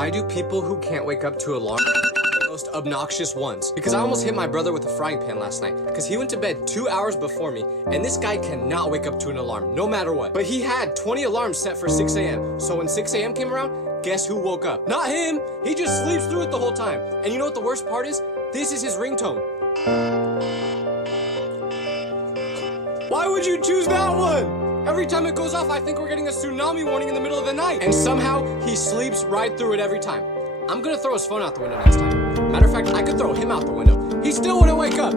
Why do people who can't wake up to alarm the most obnoxious ones? Because I almost hit my brother with a frying pan last night because he went to bed 2 hours before me, and this guy cannot wake up to an alarm no matter what. But he had 20 alarms set for 6 a.m. So when 6 a.m. came around, guess who woke up? Not him. He just sleeps through it the whole time. And you know what the worst part is? This is his ringtone. Why would you choose that one? Every time it goes off, I think we're getting a tsunami warning in the middle of the night. And somehow, he sleeps right through it every time. I'm gonna throw his phone out the window next time. Matter of fact, I could throw him out the window. He still wouldn't wake up.